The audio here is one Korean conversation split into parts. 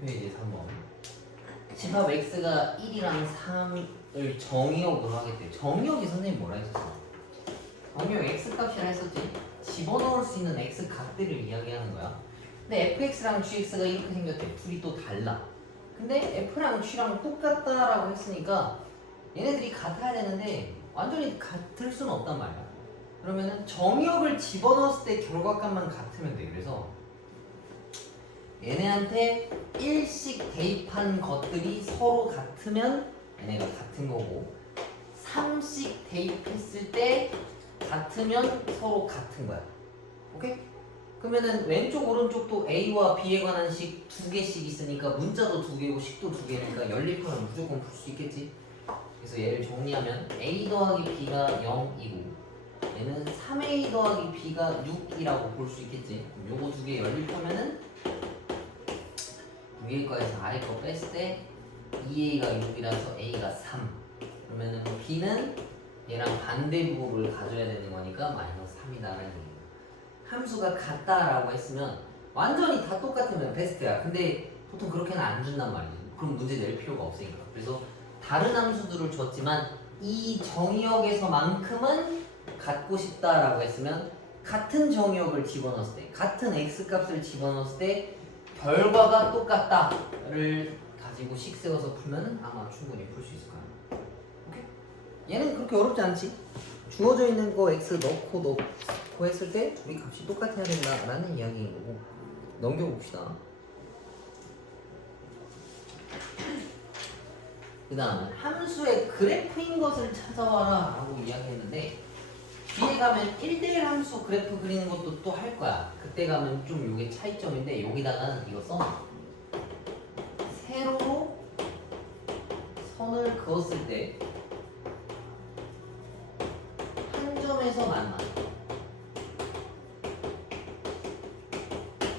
페이지 3번. 집합 x가 1이랑 3을 정의역으로 하겠대. 정의역이 선생님 뭐라 했었어? 정의역 x값이라 했었지. 집어넣을 수 있는 x 값들을 이야기하는 거야. 근데 fx랑 gx가 이렇게 생겼대. 둘이 또 달라. 근데 f랑 g랑 똑같다라고 했으니까 얘네들이 같아야 되는데 완전히 같을 수는 없단 말이야. 그러면은 정의역을 집어넣었을 때 결과값만 같으면 돼. 그래서 얘네한테 1씩 대입한 것들이 서로 같으면 얘네가 같은 거고 3씩 대입했을 때 같으면 서로 같은 거야. 오케이? 그러면은 왼쪽 오른쪽도 A와 B에 관한 식 두 개씩 있으니까 문자도 두 개고 식도 두 개니까 연립하면 무조건 풀 수 있겠지. 그래서 얘를 정리하면 A 더하기 B가 0이고 얘는 3A 더하기 B가 6이라고 볼 수 있겠지. 요거 두 개 연립하면은 위에 거에서 아래 거 뺐을 때 2A가 6이라서 A가 3. 그러면은 B는 얘랑 반대부호를 가져야 되는 거니까 마이너스 3이다라는 얘기예요. 함수가 같다라고 했으면 완전히 다 똑같으면 베스트야. 근데 보통 그렇게는 안 준단 말이지. 그럼 문제 낼 필요가 없으니까. 그래서 다른 함수들을 줬지만 이 정의역에서만큼은 갖고 싶다라고 했으면 같은 정의역을 집어넣었을 때, 같은 x값을 집어넣었을 때 결과가 똑같다를 가지고 식 세워서 풀면 아마 충분히 풀 수 있을 거야. 오케이? 얘는 그렇게 어렵지 않지? 주어져 있는 거 x 넣고 했을 때 우리 값이 똑같아야 된다라는 이야기인 거고. 넘겨봅시다. 그 다음에 함수의 그래프인 것을 찾아와라 라고 이야기했는데 뒤에 가면 1대1 함수 그래프 그리는 것도 또 할 거야. 그때 가면 좀 요게 차이점인데 여기다가는 이거 써. 세로로 선을 그었을 때 한 점에서 만나.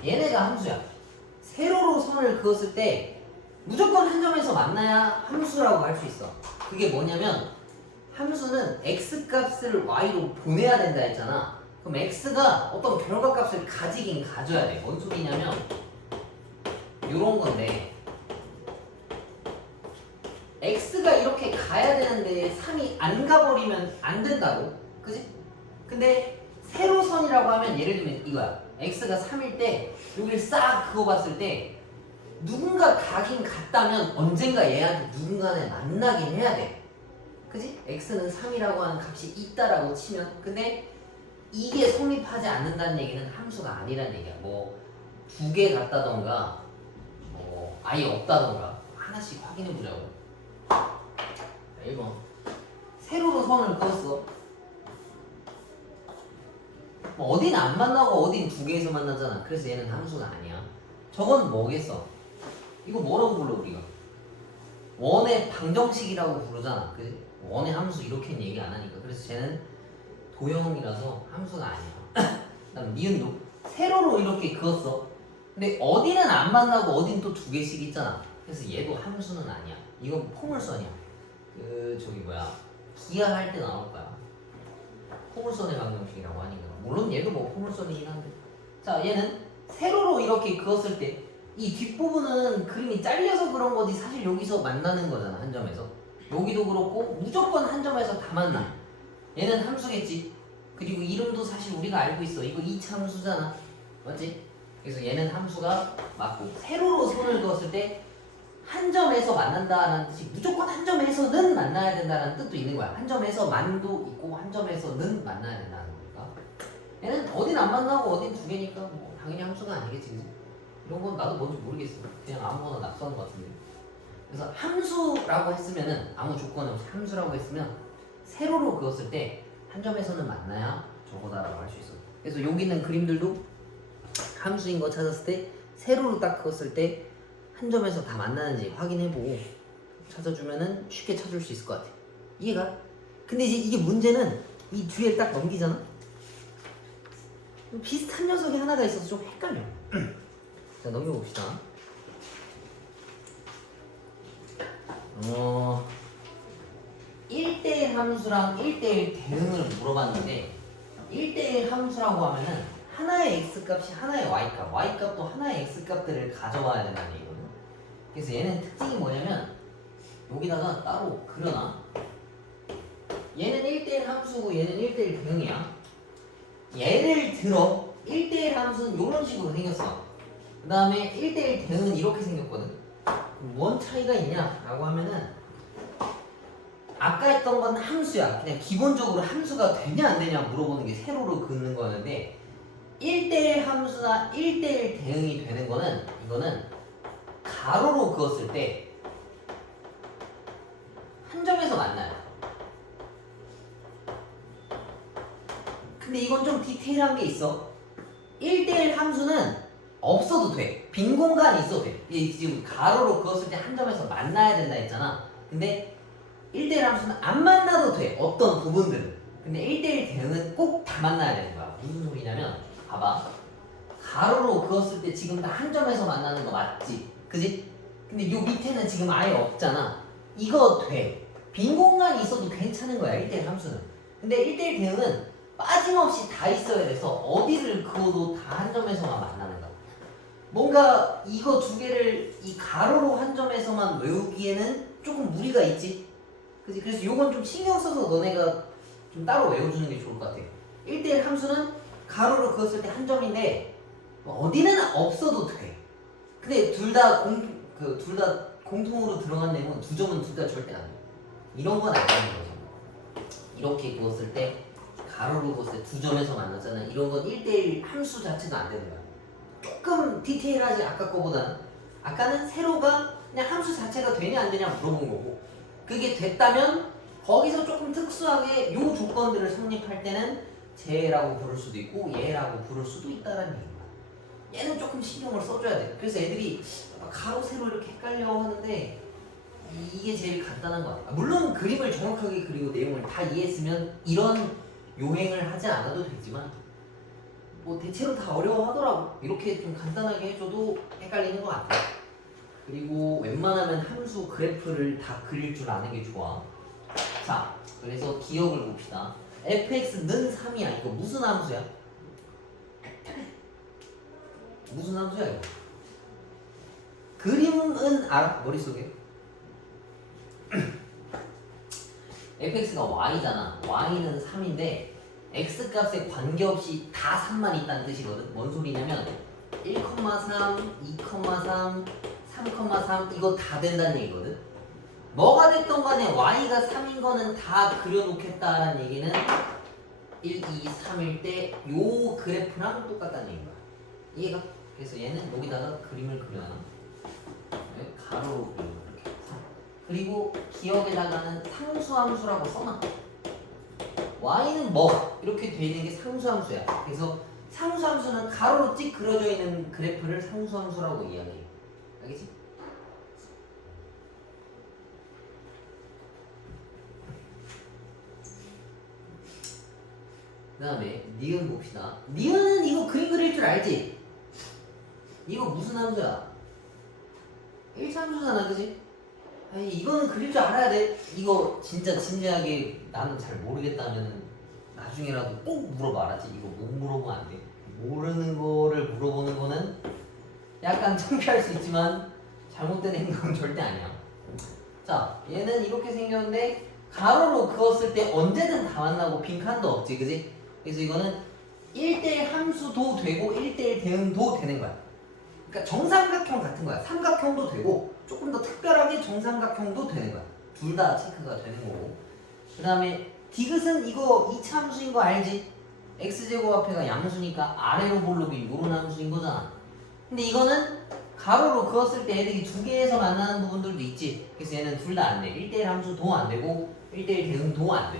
얘네가 함수야. 세로로 선을 그었을 때 무조건 한 점에서 만나야 함수라고 할 수 있어. 그게 뭐냐면 함수는 x값을 y로 보내야 된다 했잖아. 그럼 x가 어떤 결과값을 가지긴 가져야 돼. 뭔 소리냐면 요런 건데 x가 이렇게 가야 되는데 3이 안 가버리면 안 된다고. 그지? 근데 세로선이라고 하면 예를 들면 이거야. x가 3일 때 여기를 싹 그어봤을 때 누군가 가긴 갔다면 언젠가 얘한테 누군가는 만나긴 해야 돼. 그지? x는 3이라고 하는 값이 있다라고 치면 근데 이게 성립하지 않는다는 얘기는 함수가 아니라는 얘기야. 뭐 두 개 같다던가 뭐 아예 없다던가 하나씩 확인해 보자고. 1번 세로로 선을 그었어. 뭐 어딘 안 만나고 어딘 두 개에서 만나잖아. 그래서 얘는 함수가 아니야. 저건 뭐겠어? 이거 뭐라고 불러 우리가? 원의 방정식이라고 부르잖아. 그지? 원의 함수 이렇게는 얘기 안 하니까. 그래서 쟤는 도형이라서 함수가 아니야. 그다음 니은도 세로로 이렇게 그었어. 근데 어디는 안 만나고 어딘 또 두 개씩 있잖아. 그래서 얘도 함수는 아니야. 이건 포물선이야. 저기 뭐야 기하할 때 나올 거야. 포물선의 방정식이라고 하니까. 물론 얘도 뭐 포물선이긴 한데. 자, 얘는 세로로 이렇게 그었을 때 이 뒷부분은 그림이 잘려서 그런 거지 사실 여기서 만나는 거잖아. 한 점에서. 여기도 그렇고 무조건 한 점에서 다 만나. 얘는 함수겠지. 그리고 이름도 사실 우리가 알고 있어. 이거 2차 함수잖아. 맞지? 그래서 얘는 함수가 맞고 세로로 선을 그었을 때 한 점에서 만난다라는 뜻이 무조건 한 점에서는 만나야 된다는 뜻도 있는 거야. 한 점에서 만도 있고 한 점에서는 만나야 된다는 거니까. 얘는 어딘 안 만나고 어딘 두 개니까 뭐 당연히 함수가 아니겠지. 그치? 이런 건 나도 뭔지 모르겠어. 그냥 아무거나 납수하는 것 같은데. 그래서 함수라고 했으면은 아무 조건 없이 함수라고 했으면 세로로 그었을 때 한 점에서는 만나야 저거다라고 할 수 있어. 그래서 여기 있는 그림들도 함수인 거 찾았을 때 세로로 딱 그었을 때 한 점에서 다 만나는지 확인해보고 찾아주면은 쉽게 찾을 수 있을 것 같아. 이해가? 근데 이제 이게 문제는 이 뒤에 딱 넘기잖아? 비슷한 녀석이 하나가 있어서 좀 헷갈려. 자, 넘겨봅시다. 1대1 함수랑 1대1 대응을 물어봤는데 1대1 함수라고 하면은 하나의 x값이 하나의 y값, y값도 하나의 x값들을 가져와야 된다는 얘기거든. 그래서 얘는 특징이 뭐냐면 여기다가 따로 그려놔. 얘는 1대1 함수고 얘는 1대1 대응이야. 예를 들어 1대1 함수는 이런 식으로 생겼어. 그 다음에 1대1 대응은 이렇게 생겼거든. 뭔 차이가 있냐 라고 하면은 아까 했던 건 함수야. 그냥 기본적으로 함수가 되냐 안 되냐 물어보는 게 세로로 긋는 거였는데 1대1 함수나 1대1 대응이 되는 거는 이거는 가로로 그었을 때 한 점에서 만나요. 근데 이건 좀 디테일한 게 있어. 1대1 함수는 없어도 돼. 빈 공간이 있어도 돼. 이게 지금 가로로 그었을 때 한 점에서 만나야 된다 했잖아. 근데 1대1 함수는 안 만나도 돼. 어떤 부분들은. 근데 1대1 대응은 꼭 다 만나야 되는 거야. 무슨 소리냐면 봐봐. 가로로 그었을 때 지금 다 한 점에서 만나는 거 맞지? 그지? 근데 요 밑에는 지금 아예 없잖아. 이거 돼. 빈 공간이 있어도 괜찮은 거야. 1대1 함수는. 근데 1대1 대응은 빠짐없이 다 있어야 돼서 어디를 그어도 다 한 점에서만 만나는 거야. 뭔가 이거 두 개를 이 가로로 한 점에서만 외우기에는 조금 무리가 있지? 그치? 그래서 요건 좀 신경 써서 너네가 좀 따로 외워주는 게 좋을 것 같아. 1대1 함수는 가로로 그었을 때 한 점인데 어디는 없어도 돼. 근데 둘 다 공통으로 들어간 내용은 두 점은 둘 다 절대 안 돼. 이런 건 안 되는 거죠. 이렇게 그었을 때 가로로 그었을 때 두 점에서 만났잖아. 이런 건 1대1 함수 자체가 안 되는 거야. 조금 디테일하지 아까 거보다는. 아까는 세로가 그냥 함수 자체가 되냐 안 되냐 물어본 거고 그게 됐다면 거기서 조금 특수하게 요 조건들을 성립할 때는 쟤라고 부를 수도 있고 얘라고 부를 수도 있다라는 얘기야. 얘는 조금 신경을 써줘야 돼. 그래서 애들이 가로 세로 이렇게 헷갈려 하는데 이게 제일 간단한 거 같아. 물론 그림을 정확하게 그리고 내용을 다 이해했으면 이런 요행을 하지 않아도 되지만 뭐 대체로 다 어려워하더라고. 이렇게 좀 간단하게 해줘도 헷갈리는 것 같아. 그리고 웬만하면 함수 그래프를 다 그릴 줄 아는 게 좋아. 자, 그래서 기억을 봅시다. fx는 3이야. 이거 무슨 함수야? 무슨 함수야 이거? 그림은 알아? 머릿속에? fx가 y잖아. y는 3인데 x값에 관계없이 다 3만 있다는 뜻이거든. 뭔 소리냐면 1,3, 2,3, 3,3 이거 다 된다는 얘기거든. 뭐가 됐던 간에 y가 3인 거는 다 그려놓겠다라는 얘기는 1, 2, 3일 때 요 그래프랑 똑같다는 얘기인 거야. 이해가? 그래서 얘는 여기다가 그림을 그려놔. 가로로 그리고 이렇게. 그리고 기억에다가는 상수함수라고 써놔. y는 뭐 이렇게 돼 있는 게 상수함수야. 그래서 상수함수는 가로로 찍 그려져 있는 그래프를 상수함수라고 이야기해. 알겠지? 그 다음에 니은 봅시다. 니은은 이거 그림 그릴 줄 알지? 이거 무슨 함수야? 1차함수잖아, 그지? 아니 이거는 그릴 줄 알아야 돼. 이거 진짜 진지하게 나는 잘 모르겠다면 나중에라도 꼭 물어봐. 알았지? 이거 못 물어보면 안 돼. 모르는 거를 물어보는 거는 약간 창피할 수 있지만 잘못된 행동은 절대 아니야. 자, 얘는 이렇게 생겼는데 가로로 그었을 때 언제든 다 만나고 빈칸도 없지, 그지? 그래서 이거는 1대1 함수도 되고 1대1 대응도 되는 거야. 그러니까 정삼각형 같은 거야. 삼각형도 되고 조금 더 특별하게 정삼각형도 되는 거야. 둘 다 체크가 되는 거고. 그 다음에 디귿은 이거 2차 함수인 거 알지? x제곱 앞에가 양수니까 아래로 볼록이 요런 함수인 거잖아. 근데 이거는 가로로 그었을 때 애들이 두 개에서 만나는 부분들도 있지. 그래서 얘는 둘 다 안 돼. 1대1 함수도 안 되고 1대1 대응도 안 돼.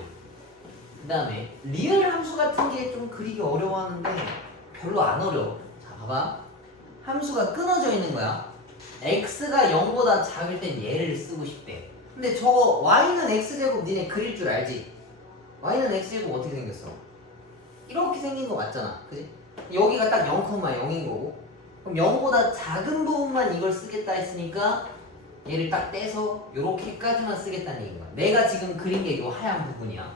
그 다음에 리을 함수 같은 게 좀 그리기 어려워하는데 별로 안 어려워. 자, 봐봐. 함수가 끊어져 있는 거야. x가 0보다 작을 땐 얘를 쓰고 싶대. 근데 저거 y는 x제곱 니네 그릴 줄 알지? y는 x제곱 어떻게 생겼어? 이렇게 생긴 거 맞잖아. 그지? 여기가 딱 0,0인 거고 그럼 0보다 작은 부분만 이걸 쓰겠다 했으니까 얘를 딱 떼서 요렇게까지만 쓰겠다는 얘기인 거야. 내가 지금 그린 게 이 하얀 부분이야.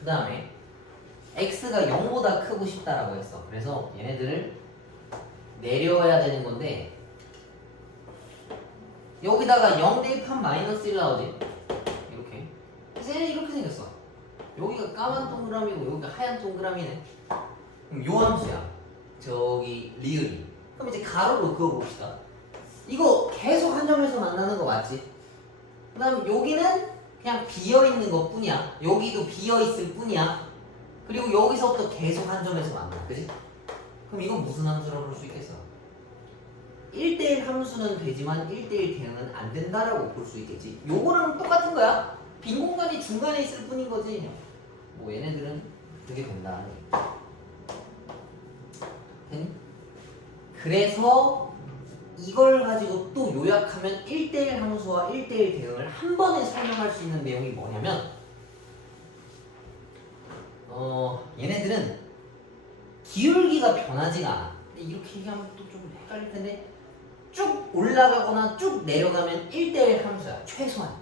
그 다음에 x가 0보다 크고 싶다라고 했어. 그래서 얘네들을 내려야 되는 건데 여기다가 0 대입하면 마이너스 1 나오지. 이렇게. 그래서 얘는 이렇게 생겼어. 여기가 까만 동그라미고 여기가 하얀 동그라미네. 그럼 요 함수야. 저기 리을이. 그럼 이제 가로로 그어봅시다. 이거 계속 한 점에서 만나는 거 맞지? 그 다음 여기는 그냥 비어있는 것 뿐이야. 여기도 비어있을 뿐이야. 그리고 여기서부터 계속 한 점에서 만나. 그지? 그럼 이건 무슨 함수라고 볼 수 있겠어? 1대1 함수는 되지만 1대1 대응은 안 된다라고 볼 수 있겠지. 요거랑 똑같은 거야. 빈 공간이 중간에 있을 뿐인 거지. 뭐 얘네들은 그게 된다. 되니? 그래서 이걸 가지고 또 요약하면 1대1 함수와 1대1 대응을 한 번에 설명할 수 있는 내용이 뭐냐면 얘네들은 기울기가 변하지가 않아. 근데 이렇게 얘기하면 또 좀 헷갈릴 텐데 쭉 올라가거나 쭉 내려가면 1대1 함수야. 최소한.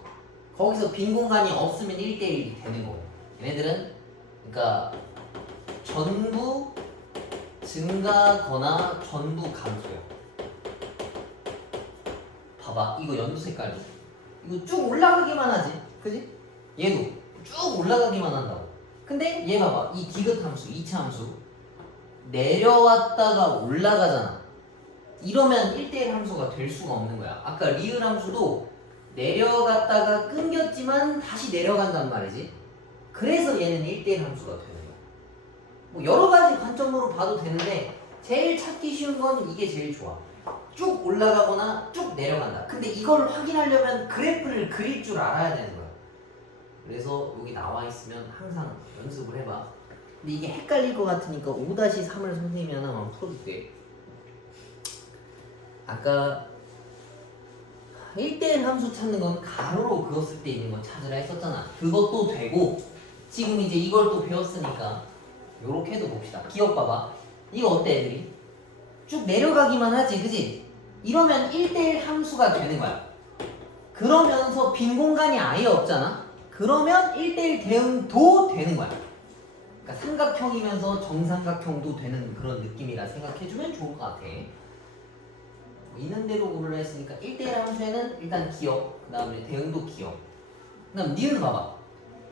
거기서 빈 공간이 없으면 1대1이 되는 거고. 얘네들은 그러니까 전부 증가거나 전부 감소야. 봐봐. 이거 연두 색깔이. 이거 쭉 올라가기만 하지. 그지? 얘도 쭉 올라가기만 한다고. 근데 얘 봐봐. 이 디귿 함수, 2차 함수 내려왔다가 올라가잖아. 이러면 1대1 함수가 될 수가 없는 거야. 아까 리을 함수도 내려갔다가 끊겼지만 다시 내려간단 말이지. 그래서 얘는 1대1 함수가 되는 거야. 뭐 여러 가지 관점으로 봐도 되는데 제일 찾기 쉬운 건 이게 제일 좋아. 쭉 올라가거나 쭉 내려간다. 근데 이걸 확인하려면 그래프를 그릴 줄 알아야 되는 거야. 그래서 여기 나와 있으면 항상 연습을 해봐. 근데 이게 헷갈릴 것 같으니까 5-3을 선생님이 하나만 풀어줄게. 아까 1대1 함수 찾는 건 가로로 그었을 때 있는 거 찾으라 했었잖아. 그것도 되고 지금 이제 이걸 또 배웠으니까 요렇게 해도 봅시다. 기억 봐봐. 이거 어때 애들이? 쭉 내려가기만 하지, 그지? 이러면 1대1 함수가 되는 거야. 그러면서 빈 공간이 아예 없잖아? 그러면 1대1 대응도 되는 거야. 그러니까 삼각형이면서 정삼각형도 되는 그런 느낌이라 생각해주면 좋을 것 같아. 있는 대로 고르라 했으니까 1대1 함수에는 일단 기억, 그 다음에 대응도 기억. 그 다음 니은 봐봐.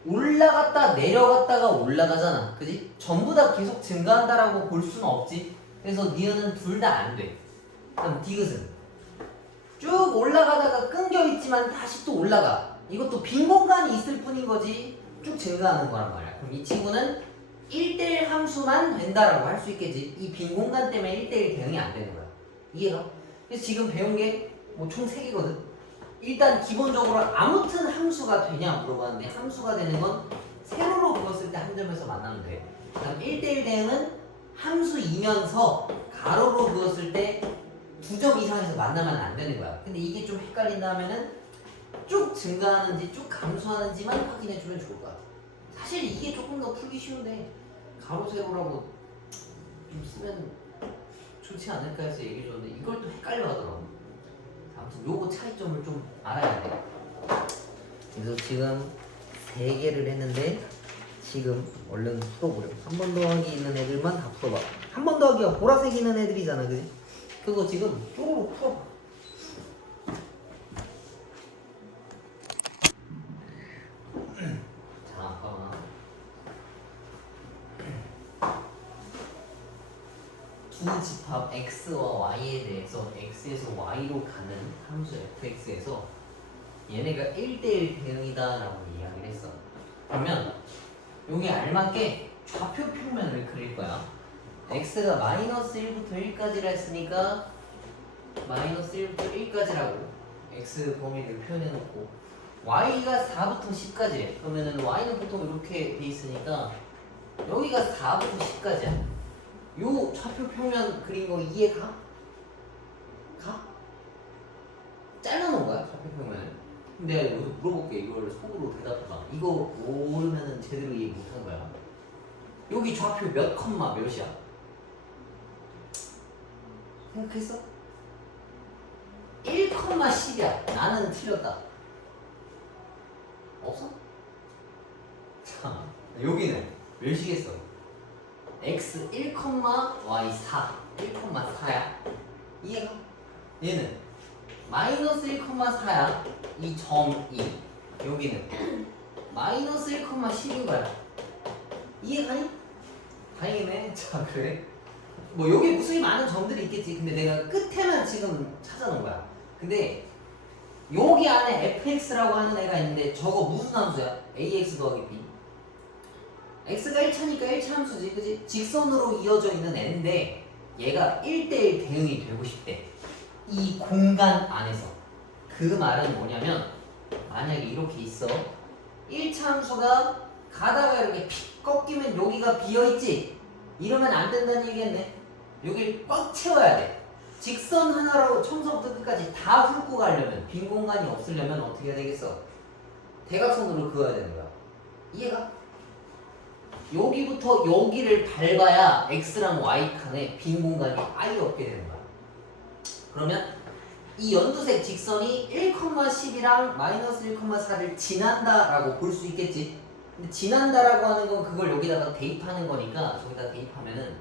올라갔다 내려갔다가 올라가잖아. 그지? 전부 다 계속 증가한다라고 볼 수는 없지. 그래서 니은은 둘 다 안 돼. 그럼 디귿은 쭉 올라가다가 끊겨 있지만 다시 또 올라가. 이것도 빈 공간이 있을 뿐인 거지 쭉 증가하는 거란 말이야. 그럼 이 친구는 1대1 함수만 된다라고 할 수 있겠지. 이 빈 공간 때문에 1대1 대응이 안 되는 거야. 이해가? 그래서 지금 배운 게 뭐 총 3개거든. 일단 기본적으로 아무튼 함수가 되냐 물어봤는데 함수가 되는 건 세로로 그었을 때 한 점에서 만나면 돼. 그다음 1대1 대응은 함수이면서 가로로 그었을 때 2점 이상에서 만나면 안 되는 거야. 근데 이게 좀 헷갈린다 하면은 쭉 증가하는지 쭉 감소하는지만 확인해주면 좋을 것 같아. 사실 이게 조금 더 풀기 쉬운데 가로 세로라고 좀 쓰면 좋지 않을까 해서 얘기해줬는데 이걸 또 헷갈려 하더라고. 아무튼 요거 차이점을 좀 알아야 돼. 그래서 지금 3개를 했는데 지금 얼른 풀어보려. 한 번 더하기 있는 애들만 다 풀어봐. 한 번 더하기가 보라색 있는 애들이잖아, 그지? 그거 지금 쪼로록 풀어봐. 자, 봐봐. 두 집합 x와 y에 대해서 x에서 y로 가는 함수 fx에서 얘네가 1대1 대응이다 라고 이야기를 했어. 그러면 여기 알맞게 좌표 평면을 그릴 거야. x가 마이너스 1부터 1까지라 했으니까 마이너스 1부터 1까지라고 x 범위를 표현해 놓고 y가 4부터 10까지 그러면은 y는 보통 이렇게 돼 있으니까 여기가 4부터 10까지야. 요 좌표 평면 그린 거 이해가? 가? 잘라놓은 거야 좌표 평면을. 근데 여기서 물어볼게. 이걸 속으로 대답해봐. 이거 모르면은 제대로 이해 못한 거야. 여기 좌표 몇 컴마 몇이야? 생각했어? 1,10이야. 나는 틀렸다. 없어? 자, 여기는 몇이겠어? x 1, y 4. 1,4야. 이해가? 얘는 마이너스 1,4야. 이 점이 여기는 마이너스 1,10인 거야. 이해가니? 다행이네. 자, 그래. 뭐 여기 무수히 많은 점들이 있겠지. 근데 내가 끝에만 지금 찾아놓은 거야. 근데 여기 안에 fx라고 하는 애가 있는데 저거 무슨 함수야? ax 더하기 b. x가 1차니까 1차 함수지, 그지? 직선으로 이어져 있는 애인데 얘가 1대1 대응이 되고 싶대. 이 공간 안에서. 그 말은 뭐냐면 만약에 이렇게 있어. 1차 함수가 가다가 이렇게 픽 꺾이면 여기가 비어있지? 이러면 안 된다는 얘기겠네. 여길 꽉 채워야 돼. 직선 하나로 처음부터 끝까지 다 훑고 가려면, 빈 공간이 없으려면 어떻게 해야 되겠어? 대각선으로 그어야 되는 거야. 이해가? 여기부터 여기를 밟아야 x랑 y 칸에 빈 공간이 아예 없게 되는 거야. 그러면 이 연두색 직선이 1,10이랑 마이너스 1,4를 지난다라고 볼 수 있겠지. 근데 지난다라고 하는 건 그걸 여기다가 대입하는 거니까 저기다 대입하면은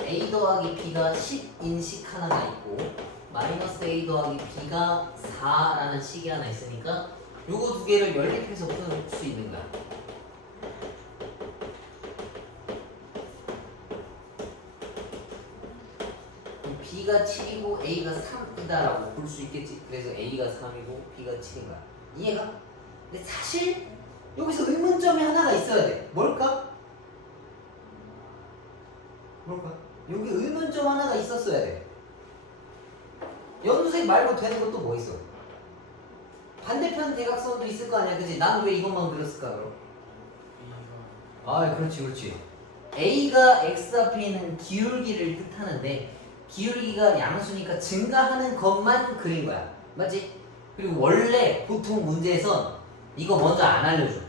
a 더하기 b가 10인 식 하나가 있고 마이너스 a 더하기 b가 4라는 식이 하나 있으니까 요거 두 개를 연립해서 풀 수 있는 거야. b가 7이고 a가 3이다라고 볼 수 있겠지. 그래서 a가 3이고 b가 7인 거야. 이해가? 근데 사실 여기서 의문점이 하나가 있어야 돼. 뭘까? 여기 의문점 하나가 있었어야 돼. 연두색 말고 되는 것도 뭐 있어? 반대편 대각선도 있을 거 아니야, 그지? 난 왜 이것만 그렸을까 그럼? 아, 그렇지. a가 x 앞에 있는 기울기를 뜻하는데 기울기가 양수니까 증가하는 것만 그린 거야, 맞지? 그리고 원래 보통 문제에선 이거 먼저 안 알려줘.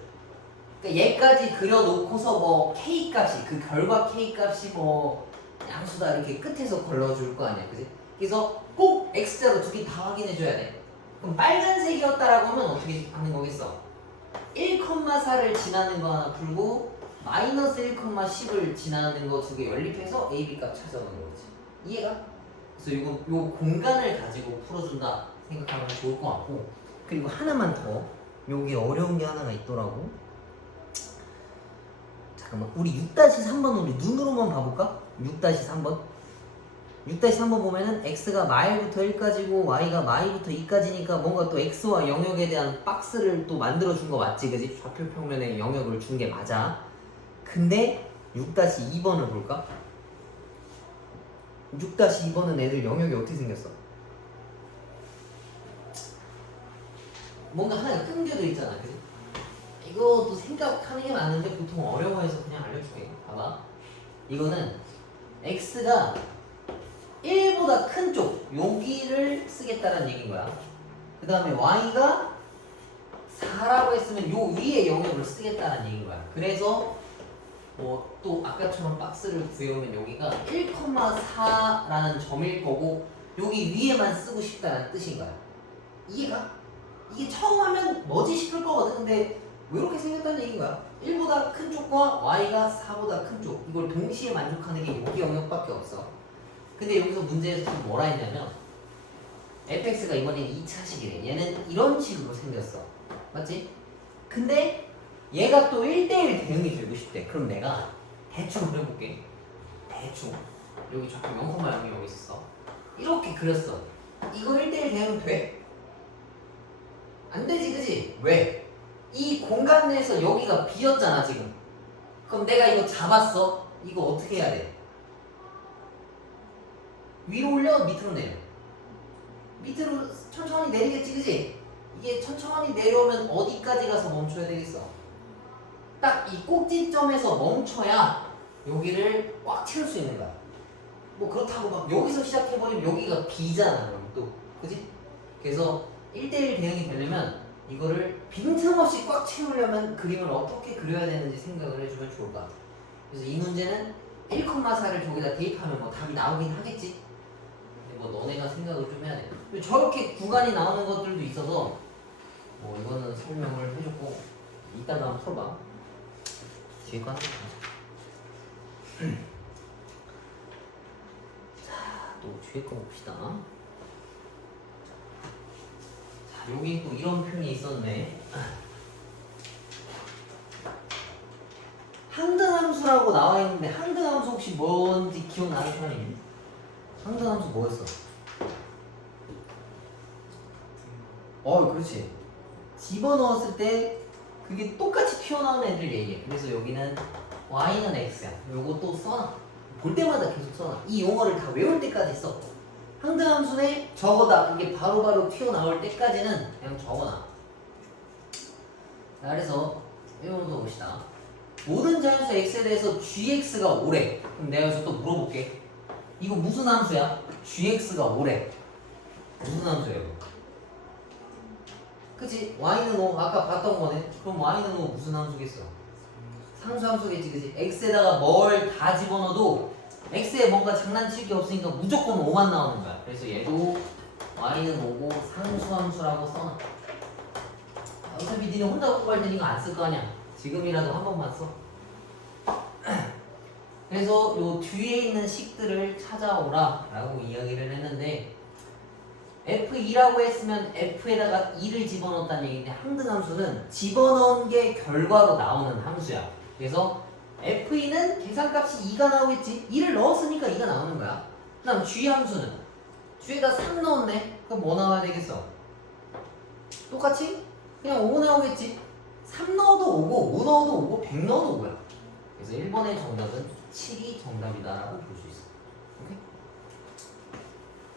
그러니까 얘까지 그려놓고서 뭐 k 값이 그 결과 k 값이 뭐 양수다 이렇게 끝에서 걸러줄 거 아니야, 그지? 그래서 꼭 x자로 두 개 다 확인해줘야 돼. 그럼 빨간색이었다라고 하면 어떻게 하는 거겠어? 1,4를 지나는 거 하나 풀고 마이너스 1,10을 지나는 거 두 개 연립해서 a, b 값 찾아오는 거지. 이해가? 그래서 요 공간을 가지고 풀어준다 생각하면 좋을 것 같고, 그리고 하나만 더 여기 어려운 게 하나가 있더라고. 잠깐만, 우리 6-3번 우리 눈으로만 봐볼까? 6-3번 6-3번 보면은 x가 마일부터 1까지고 y가 마이부터 2까지니까 뭔가 또 x와 영역에 대한 박스를 또 만들어준 거 맞지, 그지? 좌표 평면에 영역을 준 게 맞아. 근데 6-2번을 볼까? 6-2번은 애들 영역이 어떻게 생겼어? 뭔가 하나가 끊겨져 있잖아, 그지? 이것도 생각하는 게 맞는데 보통 어려워해서 그냥 알려줄게. 봐봐. 이거는 x가 1보다 큰 쪽, 여기를 쓰겠다는 얘기인 거야. 그 다음에 y가 4라고 했으면 요 위에 영역을 쓰겠다는 얘기인 거야. 그래서 뭐 또 아까처럼 박스를 구해오면 여기가 1,4라는 점일 거고 여기 위에만 쓰고 싶다는 뜻인 거야. 이해가? 이게 처음 하면 뭐지 싶을 거거든. 근데 왜 이렇게 생겼다는 얘기인 거야. 1보다 큰 쪽과 y가 4보다 큰 쪽, 이걸 동시에 만족하는 게 여기 영역밖에 없어. 근데 여기서 문제에서 좀 뭐라 했냐면 fx가 이번엔 2차식이래. 얘는 이런 식으로 생겼어, 맞지? 근데 얘가 또 1대1 대응이 되고 싶대. 그럼 내가 대충 그려볼게. 대충 여기 좌표 0,0이 여기 있어. 이렇게 그렸어. 이거 1대1 대응 돼? 안 되지, 그지? 왜? 이 공간 내에서 여기가 비었잖아 지금. 그럼 내가 이거 잡았어. 이거 어떻게 해야 돼? 위로 올려, 밑으로 내려. 밑으로 천천히 내리겠지, 그지? 이게 천천히 내려오면 어디까지 가서 멈춰야 되겠어? 딱 이 꼭지점에서 멈춰야 여기를 꽉 채울 수 있는 거야. 뭐 그렇다고 막 여기서 시작해버리면 여기가 비잖아, 그럼 또. 그지? 그래서 1대1 대응이 되려면 이거를 빈틈없이 꽉 채우려면 그림을 어떻게 그려야 되는지 생각을 해주면 좋을 것 같아. 그래서 이 문제는 1,4를 저기다 대입하면 뭐 답이 나오긴 하겠지? 뭐 너네가 생각을 좀 해야 돼. 저렇게 구간이 나오는 것들도 있어서 뭐 이거는 설명을 해줬고 이따가 한번 풀어봐. 뒤에 거 하나 더 보자. 자, 또 뒤에 거 봅시다. 여기 또 이런 표현이 있었네. 항등함수라고 나와 있는데 항등함수 혹시 뭔지 기억나는 사람이? 항등함수 뭐였어? 그렇지. 집어넣었을 때 그게 똑같이 튀어나오는 애들 얘기해. 그래서 여기는 y는 x야. 요거 또 써놔. 볼 때마다 계속 써놔. 이 용어를 다 외울 때까지 써. 항등함수네 적어다. 그게 바로바로 튀어나올 때까지는 그냥 적어놔. 자, 그래서 이거부터 봅시다. 모든 자연수 x에 대해서 gx가 오래. 그럼 내가 여기서 또 물어볼게. 이거 무슨 함수야? gx가 오래. 무슨 함수예요? 그치? y는 5 아까 봤던 거네. 그럼 y는 5 무슨 함수겠어? 상수함수겠지. 그치? x에다가 뭘 다 집어넣어도 x에 뭔가 장난칠 게 없으니까 무조건 5만 나오는 거야. 그래서 얘도 y는 5고 상수함수라고 써놔. 어차피 니네 혼자 공부할 때 이거 안 쓸 거 아니야. 지금이라도 한 번만 써. 그래서 요 뒤에 있는 식들을 찾아오라 라고 이야기를 했는데 F2라고 했으면 F에다가 2를 집어넣었다는 얘기인데 항등함수는 집어넣은 게 결과로 나오는 함수야. 그래서 F2는 계산값이 2가 나오겠지. 2를 넣었으니까 2가 나오는 거야. 그 다음 G 함수는 G에다 3 넣었네. 그럼 뭐 나와야 되겠어? 똑같이? 그냥 5 나오겠지. 3 넣어도 5고 5 넣어도 5고 100 넣어도 5야. 그래서 1번의 정답은 7이 정답이다라고 볼 수 있어. 오케이?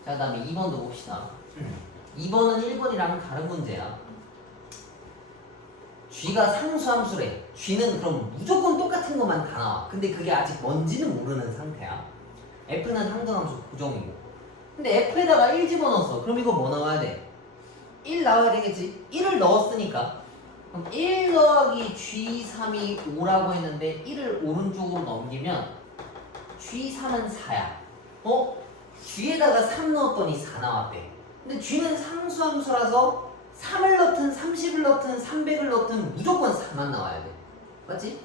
자, 그 다음에 2번도 봅시다. 2번은 1번이랑 다른 문제야. G가 상수함수래. G는 그럼 무조건 똑같은 것만 다 나와. 근데 그게 아직 뭔지는 모르는 상태야. F는 항등함수 고정이고. 근데 F에다가 1 집어넣었어. 그럼 이거 뭐 나와야 돼? 1 나와야 되겠지? 1을 넣었으니까. 그럼 1 더하기 G3이 5라고 했는데 1을 오른쪽으로 넘기면 G3은 4야. G에다가 3 넣었더니 4 나왔대. 근데 G는 상수함수라서 3을 넣든 30을 넣든 300을 넣든 무조건 4만 나와야 돼. 맞지?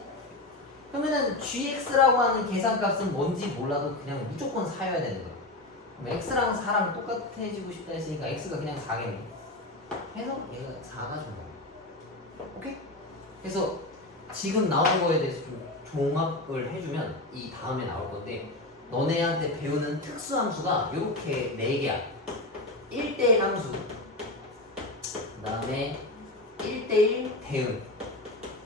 그러면은 GX라고 하는 계산값은 뭔지 몰라도 그냥 무조건 4여야 되는 거야. 그럼 X랑 4랑 똑같아지고 싶다 했으니까 X가 그냥 4겠네. 해서 얘가 4가 정답. 오케이? 그래서 지금 나온 거에 대해서 좀 종합을 해주면 이 다음에 나올 건데 너네한테 배우는 특수함수가 이렇게 4개야. 1대1 함수, 그 다음에 1대1 대응.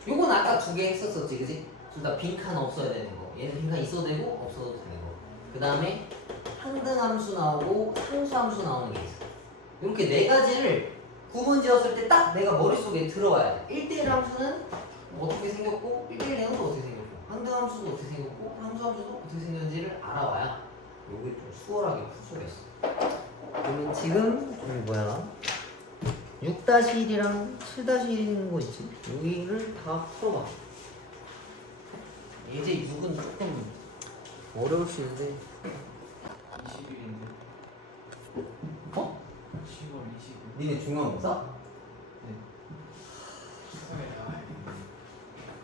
요건 아까 2개 했었었지, 그지? 둘 다 빈칸 없어야 되는 거. 얘는 빈칸 있어도 되고 없어도 되는 거. 그 다음에 항등함수 나오고 상수함수 나오는 게 있어. 이렇게 4가지를 구분 지었을 때 딱 내가 머릿속에 들어와야 돼. 1대1 함수는 어떻게 생겼고 1대1 대응도 어떻게 생겼고 항등함수도 어떻게 생겼고 상수함수도 어떻게 생겼는지를 알아와야 요게 좀 수월하게 풀 수가 있어. 그러면 지금 여기 뭐야? 6-1이랑 7-1 거 있지? 여기를 다 풀어봐. 예제 6은 조금 어려울 수 있는데 20일인데. 어? 10월 20일. 니네 중간고사? 네.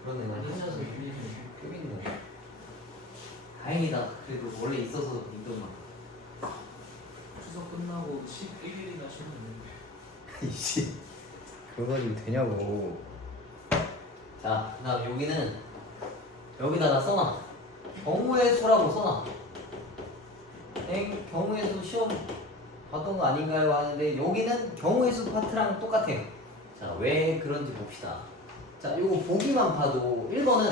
그러네. 나 아니, 한여서 1일. 꽤 있네. 다행이다. 그래도 원래 있어서 믿더만. 추석 끝나고 11일이나 쉬었는데. 이씨 그거 가지고 되냐고. 자, 그 다음 여기는 여기다가 써놔. 경우의 수라고 써놔. 경우의 수 시험 봤던 거 아닌가요? 하는데 여기는 경우의 수 파트랑 똑같아요. 자, 왜 그런지 봅시다. 자, 요거 보기만 봐도 1번은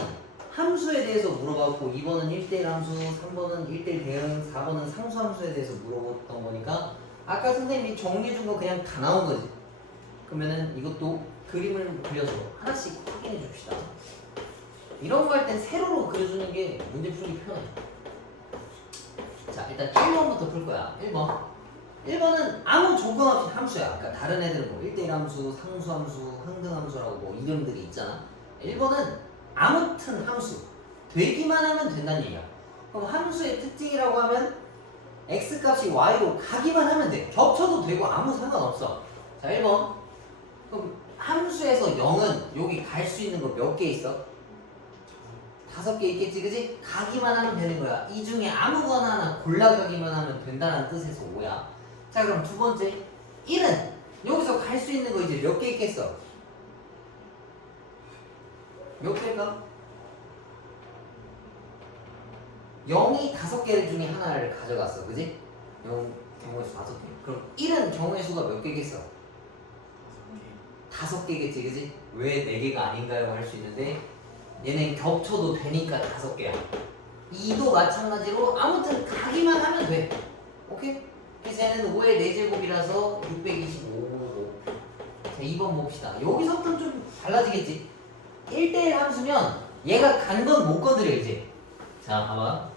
함수에 대해서 물어봤고 2번은 1대1 함수, 3번은 1대1 대응, 4번은 상수함수에 대해서 물어봤던 거니까 아까 선생님이 정리해준 거 그냥 다 나온 거지. 그러면은 이것도 그림을 그려서 하나씩 확인해 줍시다. 이런 거 할 땐 세로로 그려주는 게 문제 풀기 편해. 자, 일단 1번부터 풀 거야. 1번. 1번은 아무 조건 없이 함수야. 그러니까 다른 애들은 뭐 1대1 함수, 상수함수, 항등함수라고 뭐 이름들이 있잖아. 1번은 아무튼 함수. 되기만 하면 된다는 얘기야. 그럼 함수의 특징이라고 하면 x값이 y로 가기만 하면 돼. 겹쳐도 되고 아무 상관없어. 자, 1번. 그럼 함수에서 0은 여기 갈 수 있는 거 몇 개 있어? 5개 있겠지, 그지? 가기만 하면 되는 거야. 이 중에 아무거나 하나 골라가기만 하면 된다는 뜻에서 5야. 자, 그럼 두 번째 1은 여기서 갈 수 있는 거 이제 몇 개 있겠어? 몇 개일까? 0이 5개 중에 하나를 가져갔어. 그지? 0 경우의 수 5개. 그럼 1은 경우의 수가 몇 개겠어? 5개겠지. 그지? 왜 4개가 아닌가요? 할 수 있는데 얘는 겹쳐도 되니까 5개야. 2도 마찬가지로 아무튼 가기만 하면 돼. 오케이? 그래서 얘는 5의 4제곱이라서 625. 자, 2번 봅시다. 여기서부터 좀 달라지겠지? 1대1 함수면 얘가 간 건 못 건드려 이제. 자, 봐봐.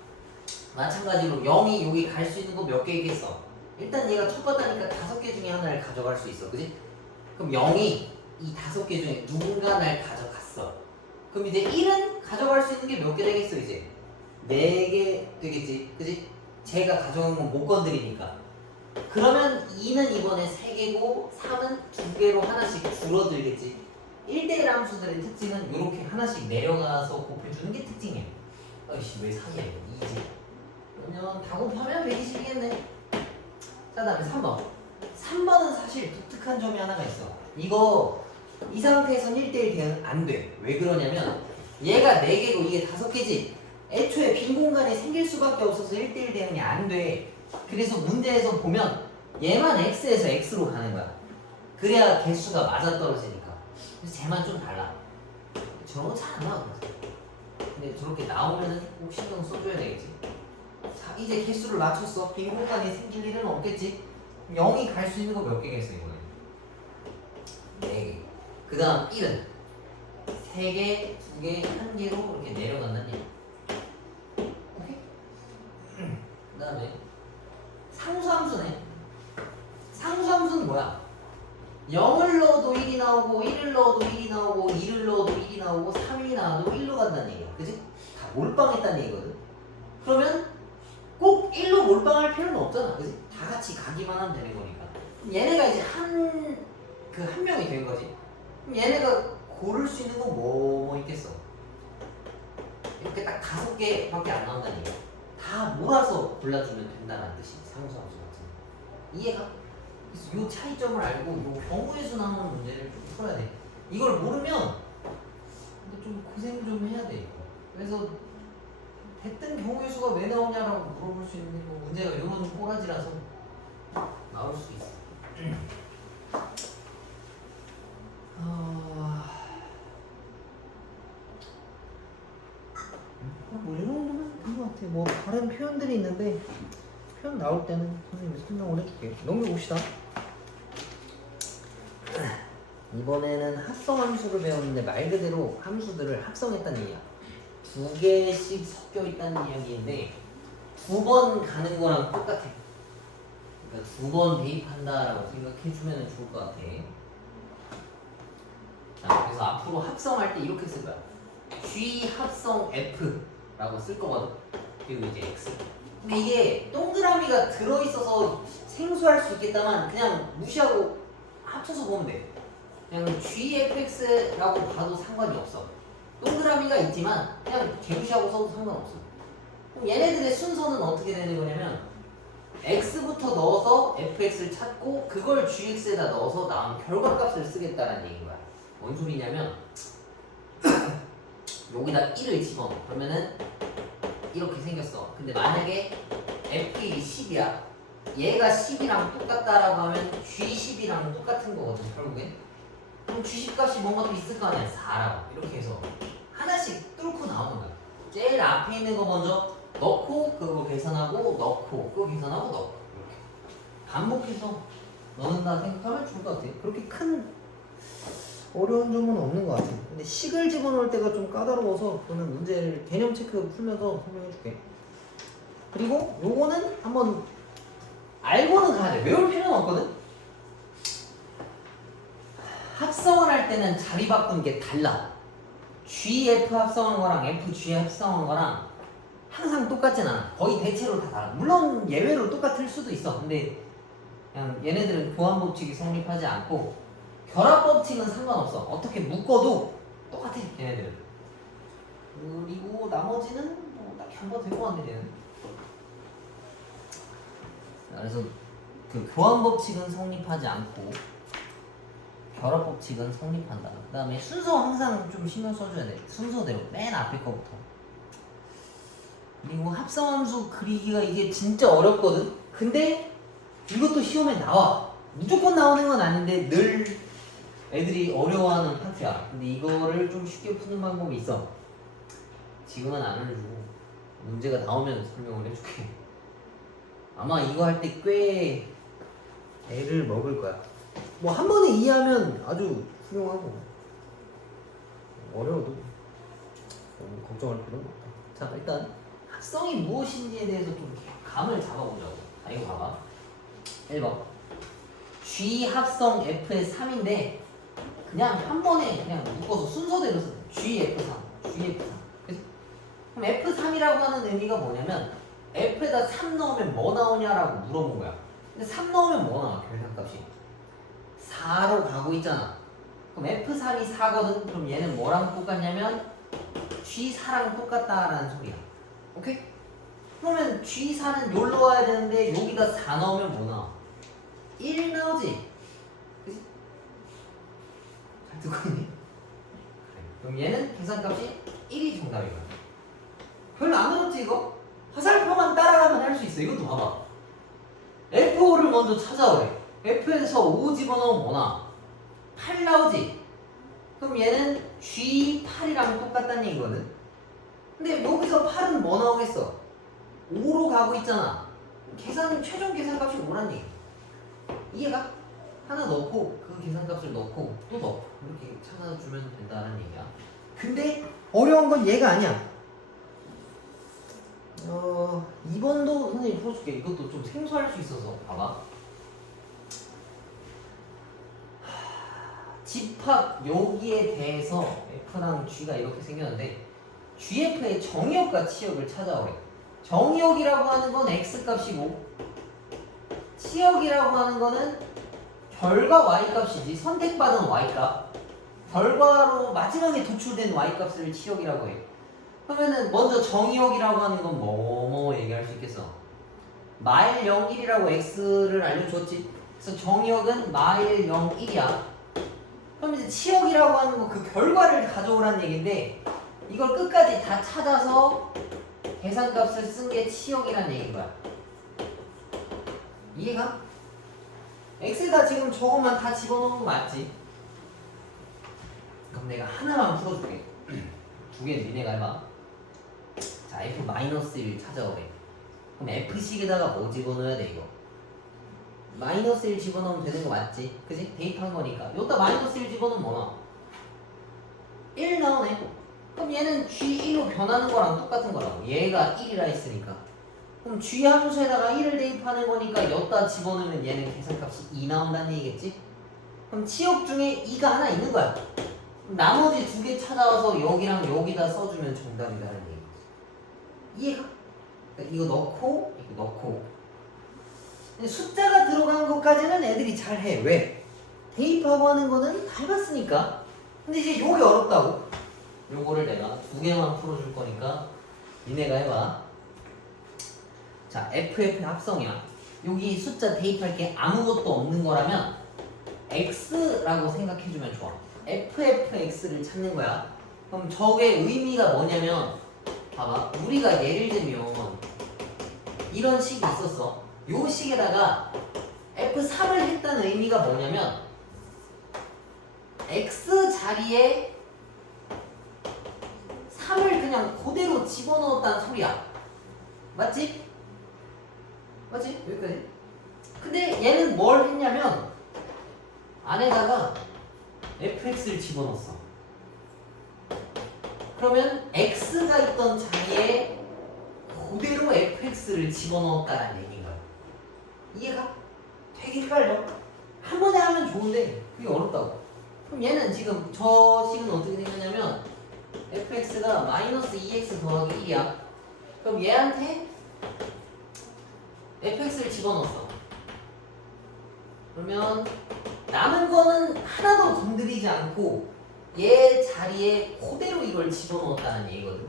마찬가지로 0이 여기 갈 수 있는 거 몇 개 있겠어? 일단 얘가 첫 바다니까 5개 중에 하나를 가져갈 수 있어. 그지? 그럼 0이 이 5개 중에 누군가 날 가져갔어. 그럼 이제 1은 가져갈 수 있는 게 몇 개 되겠어 이제? 4개 되겠지. 그지? 제가 가져간 건 못 건드리니까. 그러면 2는 이번에 3개고 3은 2개로 하나씩 줄어들겠지. 1대1 함수들의 특징은 이렇게 하나씩 내려가서 곱해주는 게 특징이에요. 아이씨 왜 3이야 이거 2지. 그러면 다 곱하면 120이겠네. 자, 다음에 3번. 3번은 사실 독특한 점이 하나가 있어. 이거 이 상태에선 1대1 대응 안 돼. 왜 그러냐면 얘가 4개고 이게 5개지. 애초에 빈 공간이 생길 수밖에 없어서 1대1 대응이 안 돼. 그래서 문제에서 보면 얘만 x에서 x로 가는 거야. 그래야 개수가 맞아떨어지니까. 그래서 쟤만 좀 달라. 저런 거 잘 안 나와. 근데 저렇게 나오면은 꼭 신경 써줘야 되겠지. 자, 이제 개수를 맞췄어. 빈 공간이 생길 일은 없겠지. 0이 갈 수 있는 거 몇 개겠어 이거는? 4개. 그 다음 1은 3개, 2개, 1개로 이렇게 내려간다는 얘기. 오케이? 그 다음에 상수함수네. 상수함수는 뭐야? 0을 넣어도 1이 나오고 1을 넣어도 1이 나오고 2를 넣어도 1이 나오고 3이 나와도 1로 간다는 얘기야. 그치? 다 몰빵했다는 얘기거든. 그러면 꼭 1로 몰빵할 필요는 없잖아. 그치? 다 같이 가기만 하면 되는 거니까. 그럼 얘네가 이제 한 명이 된 거지. 그럼 얘네가 고를 수 있는 건 뭐 있겠어? 이렇게 딱 5개밖에 안 나온다는 얘기야. 다 몰아서 골라주면 된다는 뜻이 상수함수 같은 거. 이해가? 그래서 이 차이점을 알고 이 경우의 수 나오는 문제를 좀 풀어야 돼. 이걸 모르면 근데 좀 고생 좀 해야 돼. 그래서 됐든 경우의 수가 왜 나오냐라고 물어볼 수 있는 뭐 문제가 이런 꼬라지라서 나올 수도 있어. 뭐 이런 정도면 된 것 같아. 뭐 다른 표현들이 있는데 표현 나올 때는 선생님이 설명을 해줄게. 넘겨봅시다. 이번에는 합성함수를 배웠는데 말 그대로 함수들을 합성했다는 얘기야. 2개씩 섞여 있다는 이야기인데 2번 가는 거랑 똑같아. 그러니까 2번 대입한다라고 생각해주면 좋을 것 같아. 자, 그래서 앞으로 합성할 때 이렇게 쓸 거야. G 합성 F라고 쓸 거거든. 그리고 이제 X. 근데 이게 동그라미가 들어있어서 생소할 수 있겠다만 그냥 무시하고 합쳐서 보면 돼. 그냥 GFX라고 봐도 상관이 없어. 동그라미가 있지만 그냥 개무시하고 써도 상관없어. 그럼 얘네들의 순서는 어떻게 되는 거냐면 X부터 넣어서 FX를 찾고 그걸 GX에다 넣어서 나온 결과값을 쓰겠다는 얘기인 거야. 뭔 소리냐면 여기다 1을 집어넣어. 그러면은 이렇게 생겼어. 근데 만약에 F1이 10이야. 얘가 10이랑 똑같다라고 하면 G10이랑 똑같은 거거든 결국엔. 그럼 G10 값이 뭔가 또 있을 거 아니야. 4라고. 이렇게 해서 하나씩 뚫고 나오는 거야. 제일 앞에 있는 거 먼저 넣고 그거 계산하고 넣고 그거 계산하고 넣고 이렇게 반복해서 넣는다 생각하면 좋을 것 같아. 그렇게 큰 어려운 점은 없는 것 같아. 근데 식을 집어넣을 때가 좀 까다로워서 그러면 문제를 개념 체크 풀면서 설명해 줄게. 그리고 요거는 한번 알고는 가야 돼. 외울 필요는 없거든. 합성을 할 때는 자리 바꾼 게 달라. GF 합성한 거랑 FG 합성한 거랑 항상 똑같진 않아. 거의 대체로 다 달라. 물론 예외로 똑같을 수도 있어. 근데 그냥 얘네들은 교환 법칙이 성립하지 않고 결합 법칙은 상관없어. 어떻게 묶어도 똑같아 얘네들은. 그리고 나머지는 뭐 딱히 한 번 될 것 같네 얘는. 그래서 그 교환 법칙은 성립하지 않고 결합 법칙은 성립한다. 그 다음에 순서 항상 좀 신경 써줘야 돼. 순서대로 맨 앞에 거부터. 그리고 합성함수 그리기가 이게 진짜 어렵거든. 근데 이것도 시험에 나와. 무조건 나오는 건 아닌데 늘 애들이 어려워하는 파트야. 근데 이거를 좀 쉽게 푸는 방법이 있어. 지금은 안 알려주고 문제가 나오면 설명을 해줄게. 아마 이거 할 때 꽤 애를 먹을 거야. 뭐 한 번에 이해하면 아주 훌륭하고 어려워도 너무 걱정할 필요는 없다. 자, 일단 합성이 무엇인지에 대해서 좀 감을 잡아보자고. 자, 이거 봐봐. 1번 G 합성 F의 3인데 그냥 한 번에 그냥 묶어서 순서대로 써. GF3 GF3. 그치? 그럼 F3이라고 하는 의미가 뭐냐면 F에다 3 넣으면 뭐 나오냐라고 물어본 거야. 근데 3 넣으면 뭐 나와? 결산값이 4로 가고 있잖아. 그럼 F3이 4거든. 그럼 얘는 뭐랑 똑같냐면 G4랑 똑같다라는 소리야. 오케이? 그러면 G4는 여기로 와야 되는데 여기다 4 넣으면 뭐 나와? 1 나오지? 그치? 잘 듣고 있니? 그래. 그럼 얘는 계산값이 1이 정답인 거야. 별로 안 어렵지 이거? 화살표만 따라가면 할 수 있어. 이것도 봐봐. F5를 먼저 찾아오래. F에서 5 집어넣으면 뭐 나와? 8 나오지? 그럼 얘는 G8이랑 똑같다는 얘기거든? 근데 여기서 8은 뭐 나오겠어? 5로 가고 있잖아. 최종 계산값이 5란 얘기. 이해가? 하나 넣고 그 계산값을 넣고 또 넣고 이렇게 찾아주면 된다는 얘기야. 근데 어려운 건 얘가 아니야. 2번도 선생님 풀어줄게. 이것도 좀 생소할 수 있어서 봐봐. 집합 여기에 대해서 F랑 G가 이렇게 생겼는데 GF의 정의역과 치역을 찾아오래. 정의역이라고 하는 건 X값이고 치역이라고 하는 거는 별과 Y값이지. 선택받은 Y값. 결과로 마지막에 도출된 Y값을 치역이라고 해. 그러면은 먼저 정의역이라고 하는 건 뭐 얘기할 수 있겠어? 마일 0, 1이라고 X를 알려줬지. 그래서 정의역은 마일 0, 1이야. 그럼 이제 치역이라고 하는 건 그 결과를 가져오라는 얘기인데 이걸 끝까지 다 찾아서 계산값을 쓴 게 치역이라는 얘기인 거야. 이해가? X에다 지금 저것만 다 집어넣은 거 맞지? 그럼 내가 하나만 풀어줄게. 두 개 니네가 해봐. 자, F-1 찾아오래. 그럼 F식에다가 뭐 집어넣어야 돼, 이거? -1 집어넣으면 되는 거 맞지? 그지? 대입한 거니까. 여기다 -1 집어넣으면 뭐 나와? 1 나오네. 그럼 얘는 G1로 변하는 거랑 똑같은 거라고. 얘가 1이라 했으니까. 그럼 G 함수에다가 1을 대입하는 거니까 여기다 집어넣으면 얘는 계산값이 2 나온다는 얘기겠지? 그럼 치역 중에 2가 하나 있는 거야. 그럼 나머지 두 개 찾아와서 여기랑 여기다 써주면 정답이라는 얘기지. 이해가? 그러니까 이거 넣고 이거 넣고 숫자가 들어간 것까지는 애들이 잘해. 왜? 대입하고 하는 거는 다 해봤으니까. 근데 이제 요게 어렵다고. 요거를 내가 두 개만 풀어줄 거니까 니네가 해봐. 자, FF 합성이야. 여기 숫자 대입할 게 아무것도 없는 거라면 X라고 생각해주면 좋아. FFX를 찾는 거야. 그럼 저게 의미가 뭐냐면 봐봐. 우리가 예를 들면 이런 식이 있었어. 요 식에다가 F3을 했다는 의미가 뭐냐면 X 자리에 3을 그냥 그대로 집어넣었다는 소리야. 맞지? 맞지? 여기까지. 근데 얘는 뭘 했냐면 안에다가 fx를 집어넣었어. 그러면 x가 있던 자리에 그대로 fx를 집어넣었다라는 얘기인 거야. 이해가? 되게 헷갈려. 한 번에 하면 좋은데 그게 어렵다고. 그럼 얘는 지금 저 식은 어떻게 생겼냐면 fx가 -2x 더하기 1이야. 그럼 얘한테 fx를 집어넣었어. 그러면 남은 거는 하나도 건드리지 않고 얘 자리에 그대로 이걸 집어넣었다는 얘기거든.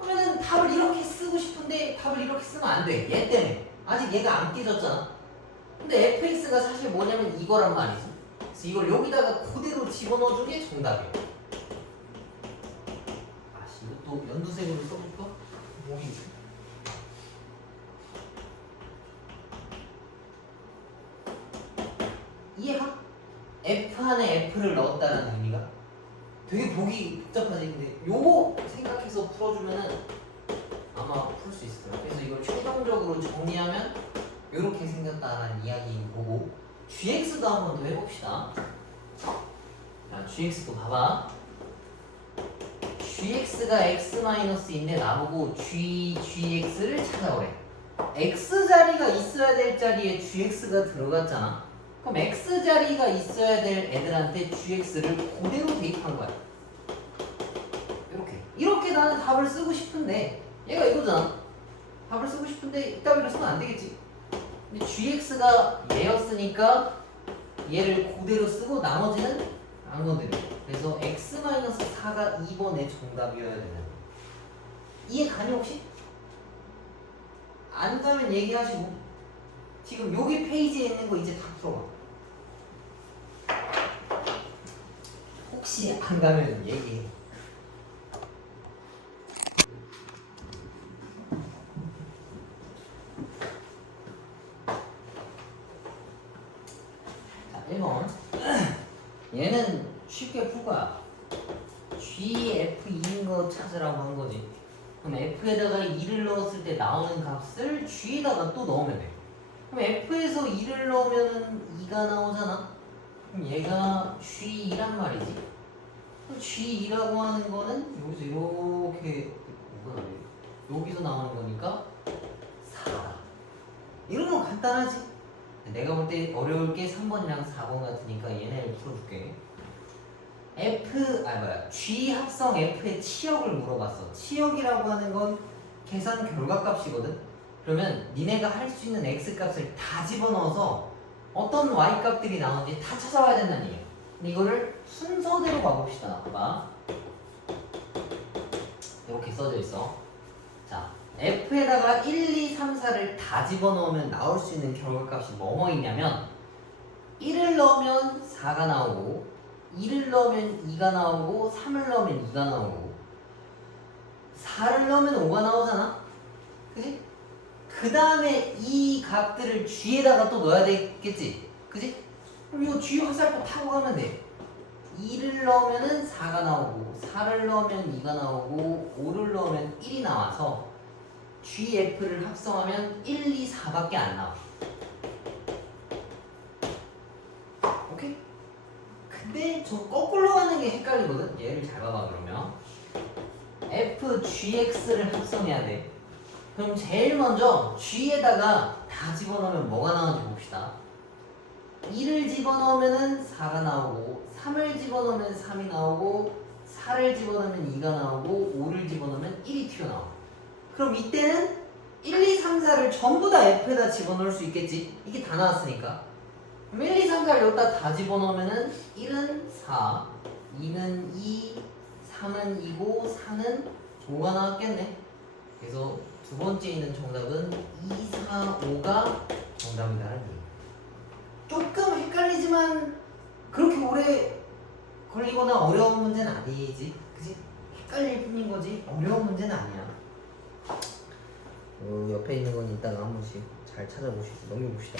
그러면은 답을 이렇게 쓰고 싶은데 답을 이렇게 쓰면 안 돼. 얘 때문에. 아직 얘가 안 깨졌잖아. 근데 fx가 사실 뭐냐면 이거란 말이지. 그래서 이걸 여기다가 그대로 집어넣어준 게 정답이에요. 아씨, 이것도 연두색으로 써볼까? 뭐지? 이해가? F 안에 F를 넣었다는 의미가 되게 보기 복잡하지. 근데 요거 생각해서 풀어주면은 아마 풀 수 있을 거예요. 그래서 이걸 최종적으로 정리하면 이렇게 생겼다는 이야기인 거고, GX도 한 번 더 해봅시다. 자, GX도 봐봐. GX가 X-인데 나보고 GX를 찾아오래. X자리가 있어야 될 자리에 GX가 들어갔잖아. 그럼 X자리가 있어야 될 애들한테 GX를 그대로 대입한 거야. 이렇게 나는 답을 쓰고 싶은데 얘가 이거잖아. 답을 쓰고 싶은데 이따위로 쓰면 안 되겠지. 근데 GX가 얘였으니까 얘를 그대로 쓰고 나머지는 안 건드려. 그래서 X-4가 2번의 정답이어야 되는 거야. 이해 가니 혹시? 안 가면 얘기하시고, 지금 여기 페이지에 있는 거 이제 다 풀어봐. 혹시 안 가면 얘기해. 자, 1번. 얘는 쉽게 풀 거야. GF2인 거 찾으라고 한 거지. 그럼 F에다가 2를 넣었을 때 나오는 값을 G에다가 또 넣으면 돼. 그럼 F에서 2를 넣으면 2가 나오잖아. 그럼 얘가 G2란 말이지. 그럼 G2라고 하는 거는 여기서 이렇게 여기서 나오는 거니까 4다. 이러면 간단하지? 내가 볼 때 어려울 게 3번이랑 4번 같으니까 얘네를 풀어줄게. G 합성 F의 치역을 물어봤어. 치역이라고 하는 건 계산 결과값이거든. 그러면 니네가 할 수 있는 X 값을 다 집어넣어서 어떤 Y 값들이 나오는지 다 찾아와야 된다는 얘기야. 근데 이거를 순서대로 가봅시다. 봐봐. 이렇게 써져 있어. 자, F에다가 1, 2, 3, 4를 다 집어넣으면 나올 수 있는 결과값이 뭐뭐 있냐면 1을 넣으면 4가 나오고 2를 넣으면 2가 나오고 3을 넣으면 2가 나오고 4를 넣으면 5가 나오잖아. 그지? 그 다음에 이 값들을 G에다가 또 넣어야 되겠지. 그지? 그럼 이거 G 화살표 타고 가면 돼. 2를 넣으면 4가 나오고 4를 넣으면 2가 나오고 5를 넣으면 1이 나와서 GF를 합성하면 1, 2, 4밖에 안 나와. 오케이? 근데 저 거꾸로 가는 게 헷갈리거든? 얘를 잘 봐봐. 그러면 FGX를 합성해야 돼. 그럼 제일 먼저 G에다가 다 집어넣으면 뭐가 나오는지 봅시다. 2를 집어넣으면 4가 나오고 3을 집어넣으면 3이 나오고 4를 집어넣으면 2가 나오고 5를 집어넣으면 1이 튀어나와. 그럼 이때는 1, 2, 3, 4를 전부 다 F에다 집어넣을 수 있겠지? 이게 다 나왔으니까. 그럼 1, 2, 3, 4를 여기다 다 집어넣으면은 1은 4, 2는 2, 3은 2고 4는 5가 나왔겠네. 그래서 두 번째 있는 정답은 2, 4, 5가 정답이다라는 얘기. 조금 헷갈리지만 그렇게 오래 걸리거나 어려운 문제는 아니지. 그치? 헷갈릴 뿐인 거지 어려운 문제는 아니야. 옆에 있는 건 이따가 한 번씩 잘 찾아보시고 넘겨봅시다.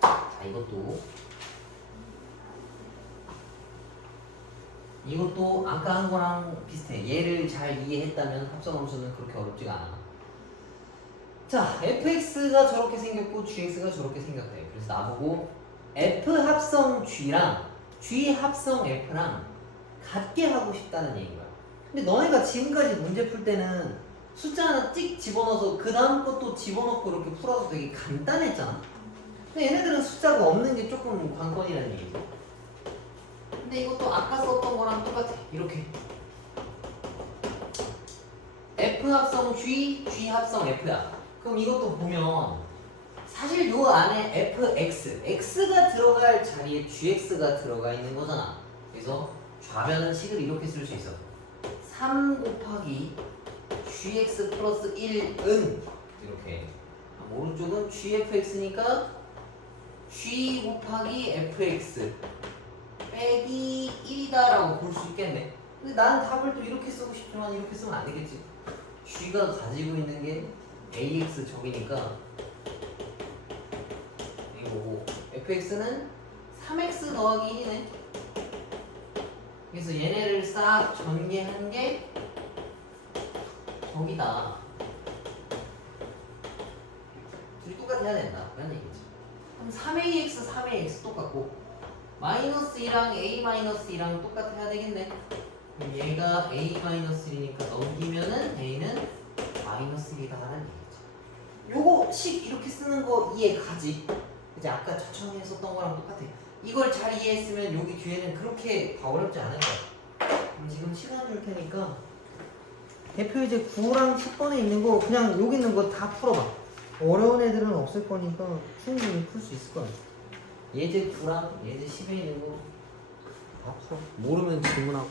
자, 이것도 아까 한 거랑 비슷해. 얘를 잘 이해했다면 합성함수는 그렇게 어렵지가 않아. 자, fx가 저렇게 생겼고 gx가 저렇게 생겼대. 그래서 나보고 f 합성 g랑 g 합성 f랑 같게 하고 싶다는 얘기인 거야. 근데 너네가 지금까지 문제 풀 때는 숫자 하나 찍 집어넣어서 그 다음 것도 집어넣고 이렇게 풀어서 되게 간단했잖아. 근데 얘네들은 숫자가 없는 게 조금 관건이라는 얘기죠. 근데 이것도 아까 썼던 거랑 똑같아. 이렇게 F 합성 G, G 합성 F야. 그럼 이것도 보면 사실 요 안에 FX, X가 들어갈 자리에 GX가 들어가 있는 거잖아. 그래서 좌변은 식을 이렇게 쓸 수 있어. 3 곱하기 gx 플러스 1은 이렇게 오른쪽은 gfx니까 g 곱하기 fx 빼기 1이다라고 볼 수 있겠네. 근데 나는 답을 또 이렇게 쓰고 싶지만 이렇게 쓰면 안 되겠지. g가 가지고 있는 게 ax 적이니까 이거고 fx는 3x 더하기 1이네. 그래서 얘네를 싹 전개한 게 저기다. 둘이 똑같아야 된다. 그런 얘기지. 그럼 3ax, 3ax 똑같고 마이너스 2랑 a-2랑 똑같아야 되겠네. 그럼 얘가 a-1이니까 넘기면은 a는 마이너스 1이다 하는 얘기지. 요거 식 이렇게 쓰는 거 이해 가지? 이제 아까 저처럼 했었던 거랑 똑같아. 이걸 잘 이해했으면 여기 뒤에는 그렇게 다 어렵지 않을 거야. 그럼 지금 시간 줄 테니까 대표 이제 9랑 10번에 있는 거 그냥 여기 있는 거 다 풀어봐. 어려운 애들은 없을 거니까 충분히 풀 수 있을 거야. 예제 9랑 예제 10에 있는 거 다 풀어. 모르면 질문하고.